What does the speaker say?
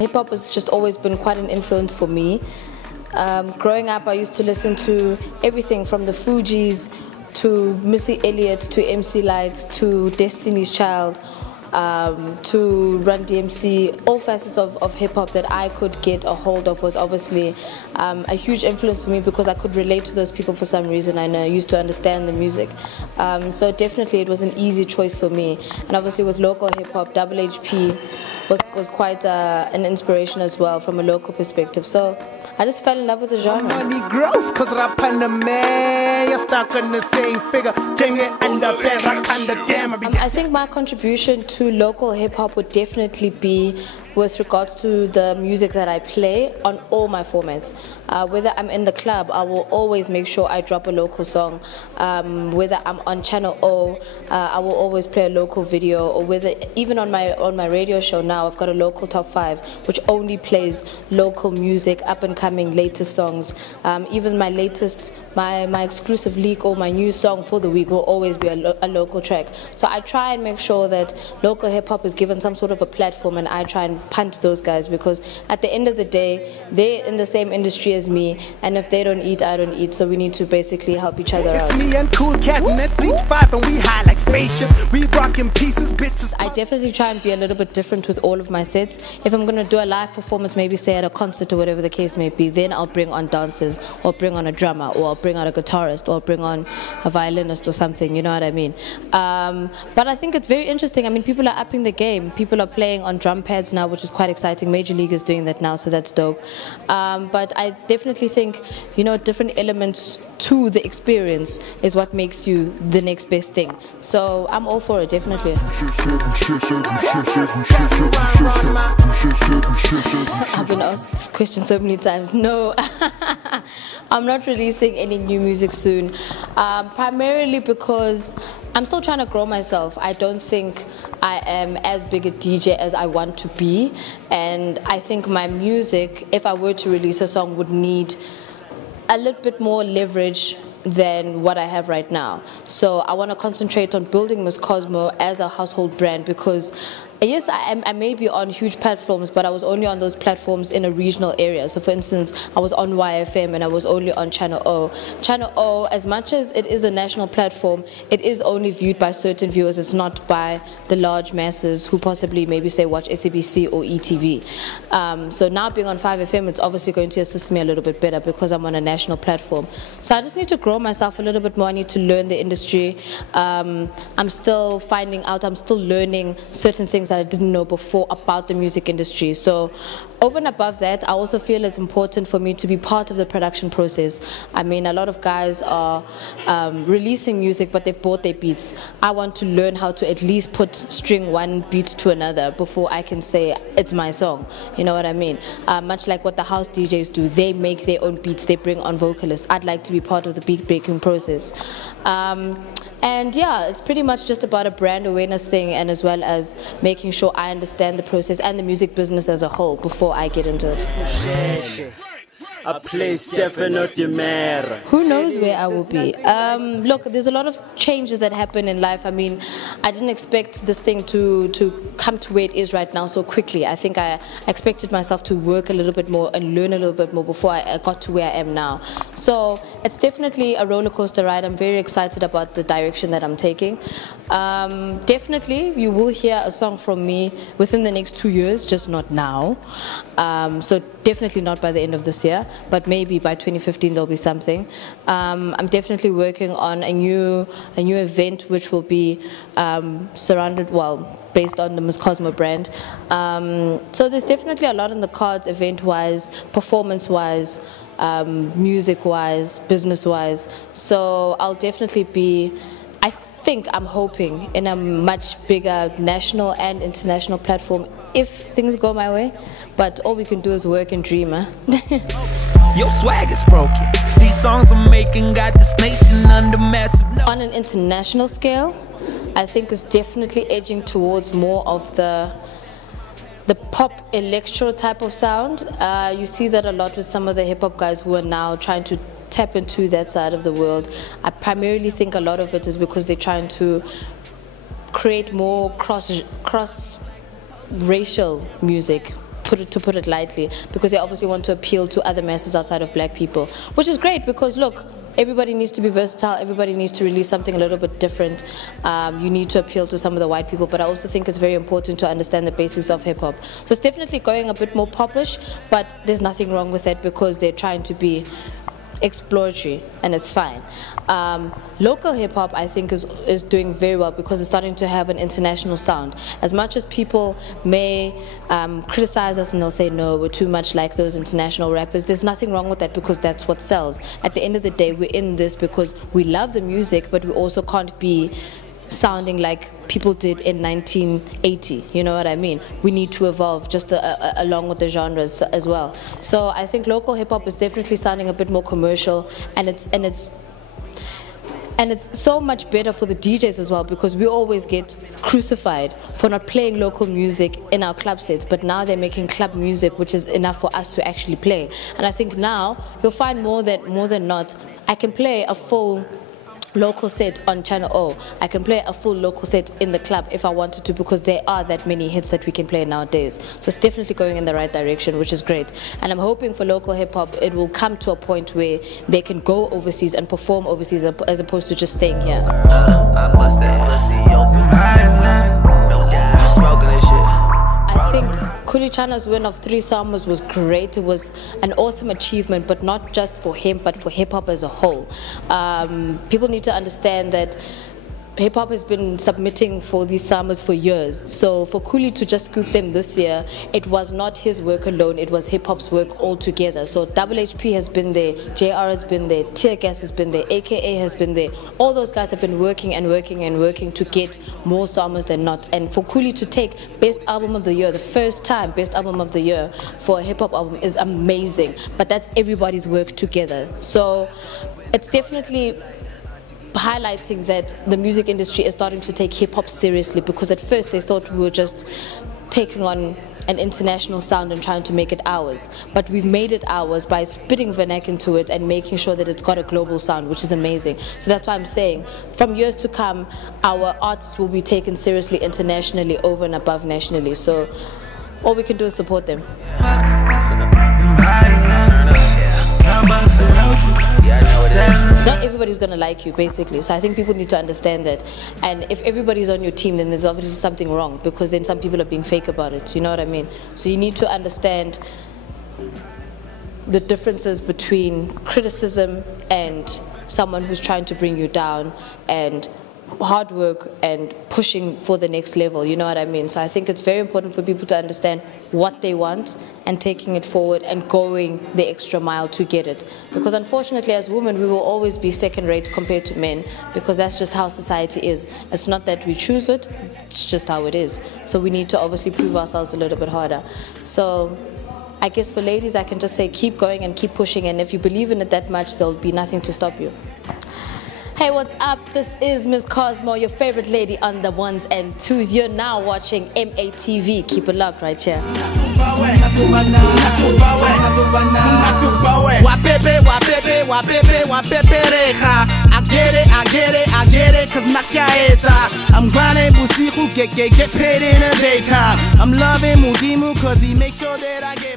Hip-hop has just always been quite an influence for me. Growing up, I used to listen to everything from the Fugees to Missy Elliott to MC Light to Destiny's Child to Run DMC. All facets of hip-hop that I could get a hold of was obviously a huge influence for me because I could relate to those people for some reason. I used to understand the music. So definitely it was an easy choice for me. And obviously with local hip-hop, Double HP was quite an inspiration as well from a local perspective. So I just fell in love with the genre. Money grows cause rap and the man, you're stuck on the same figure. I think my contribution to local hip-hop would definitely be with regards to the music that I play on all my formats. Whether I'm in the club, I will always make sure I drop a local song. Whether I'm on Channel O, I will always play a local video. Or whether even on my radio show now, I've got a local top 5, which only plays local music, up and coming, latest songs. Even my latest, my exclusive leak or my new song for the week will always be a local track. So I try and make sure that local hip hop is given some sort of a platform, and I try and punt those guys, because at the end of the day, they're in the same industry as me, and if they don't eat, I don't eat. So we need to basically help each other out. It's me and Cool Cat and that 3-5, and we high like spaceship. We rockin' pieces, bitches. I definitely try and be a little bit different with all of my sets. If I'm gonna do a live performance, maybe say at a concert or whatever the case may be, then I'll bring on dancers, or bring on a drummer, or I'll bring on a guitarist, or bring on a violinist or something, you know what I mean? But I think it's very interesting. I mean, people are upping the game. People are playing on drum pads now, which is quite exciting. Major League is doing that now, so that's dope. But I definitely think, you know, different elements to the experience is what makes you the next best thing. So I'm all for it, definitely. I've been asked this question so many times. No, I'm not releasing any new music soon, primarily because I'm still trying to grow myself. I don't think I am as big a DJ as I want to be, and I think my music, if I were to release a song, would need a little bit more leverage than what I have right now. So I want to concentrate on building Ms Cosmo as a household brand, because yes, I may be on huge platforms, but I was only on those platforms in a regional area. So for instance, I was on YFM and I was only on Channel O. Channel O, as much as it is a national platform, it is only viewed by certain viewers. It's not by the large masses who possibly maybe say watch SABC or ETV. So now being on 5FM, it's obviously going to assist me a little bit better because I'm on a national platform. So I just need to grow myself a little bit more. I need to learn the industry. I'm still finding out, I'm still learning certain things that I didn't know before about the music industry. So over and above that, I also feel it's important for me to be part of the production process. I mean, a lot of guys are releasing music, but they've bought their beats. I want to learn how to at least string one beat to another before I can say it's my song. You know what I mean? Much like what the house DJs do. They make their own beats, they bring on vocalists. I'd like to be part of the beat breaking process. And yeah, it's pretty much just about a brand awareness thing, and as well as making sure I understand the process and the music business as a whole before I get into it. A place definitely matter. Who knows where I will be? Look, there's a lot of changes that happen in life. I mean, I didn't expect this thing to come to where it is right now so quickly. I think I expected myself to work a little bit more and learn a little bit more before I got to where I am now. So it's definitely a roller coaster ride. I'm very excited about the direction that I'm taking. Definitely, you will hear a song from me within the next 2 years, just not now. So definitely not by the end of this year, but maybe by 2015 there'll be something. I'm definitely working on a new event which will be based on the Ms Cosmo brand. So there's definitely a lot in the cards, event-wise, performance-wise, music-wise, business-wise. So I'll definitely be, I'm hoping, in a much bigger national and international platform if things go my way. But all we can do is work and dream, huh? Your swag is broken. These songs I'm making got this nation under massive. On an international scale, I think it's definitely edging towards more of the the pop electro type of sound. You see that a lot with some of the hip hop guys who are now trying to tap into that side of the world. I primarily think a lot of it is because they're trying to create more cross racial music, to put it lightly, because they obviously want to appeal to other masses outside of black people, which is great because look, everybody needs to be versatile, everybody needs to release something a little bit different. You need to appeal to some of the white people, but I also think it's very important to understand the basics of hip-hop. So it's definitely going a bit more popish, but there's nothing wrong with it because they're trying to be exploratory, and it's fine. Local hip-hop, I think, is doing very well because it's starting to have an international sound. As much as people may criticize us and they'll say, no, we're too much like those international rappers, there's nothing wrong with that because that's what sells. At the end of the day, we're in this because we love the music, but we also can't be sounding like people did in 1980, you know what I mean? We need to evolve just along with the genres as well. So I think local hip-hop is definitely sounding a bit more commercial, and it's so much better for the DJs as well, because we always get crucified for not playing local music in our club sets, but now they're making club music which is enough for us to actually play. And I think now you'll find more than not, I can play a full local set on Channel O. I can play a full local set in the club if I wanted to, because there are that many hits that we can play nowadays. So it's definitely going in the right direction, which is great. And I'm hoping for local hip-hop, it will come to a point where they can go overseas and perform overseas as opposed to just staying here. I bust that pussy open. Smoking this shit. I think Kulichana's win of 3 summers was great. It was an awesome achievement, but not just for him, but for hip-hop as a whole. People need to understand that hip-hop has been submitting for these summers for years. So for Kuli to just scoop them this year, it was not his work alone, it was hip-hop's work all together. So Double HP has been there, JR has been there, Tear Gas has been there, AKA has been there. All those guys have been working and working and working to get more summers than not. And for Kuli to take Best Album of the Year, the first time Best Album of the Year for a hip-hop album is amazing. But that's everybody's work together. So it's definitely highlighting that the music industry is starting to take hip-hop seriously, because at first they thought we were just taking on an international sound and trying to make it ours, but we've made it ours by spitting vernac into it and making sure that it's got a global sound, which is amazing. So that's why I'm saying from years to come, our artists will be taken seriously internationally over and above nationally. So all we can do is support them. Not everybody's gonna like you, basically. So I think people need to understand that. And if everybody's on your team, then there's obviously something wrong, because then some people are being fake about it. You know what I mean? So you need to understand the differences between criticism and someone who's trying to bring you down, and hard work and pushing for the next level, you know what I mean? So I think it's very important for people to understand what they want and taking it forward and going the extra mile to get it. Because unfortunately, as women, we will always be second rate compared to men, because that's just how society is. It's not that we choose it, it's just how it is. So we need to obviously prove ourselves a little bit harder. So I guess for ladies, I can just say keep going and keep pushing, and if you believe in it that much, there'll be nothing to stop you. Hey, what's up? This is Ms Cosmo, your favorite lady on the ones and twos. You're now watching MATV. Keep it locked right here. I get it, cause I'm grinding busiku, get paid in the daytime. I'm loving Mudimu cause he makes sure that I get